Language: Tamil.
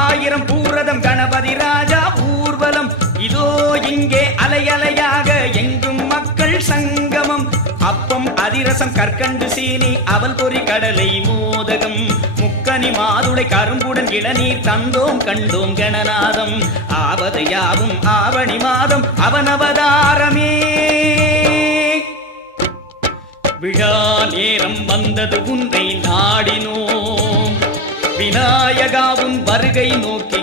ஆயிரம் பூரதம் கணபதி ராஜா ஊர்வலம் இதோ இங்கே அலையலையாக எங்கும் மக்கள் சங்கமம் அப்பம் அதிரசம் கற்கண்டு சீனி அவல் பொறி கடலை மோதகம் முக்கனி மாதுளை கரும்புடன் இளநீர் தந்தோம் கண்டோம் கணநாதம் ஆவது யாவும் ஆவணி மாதம் அவனவதாரமே விழா நேரம் வந்தது உன்னை நாடினோம் விநாயகாவும் வருகை நோக்கி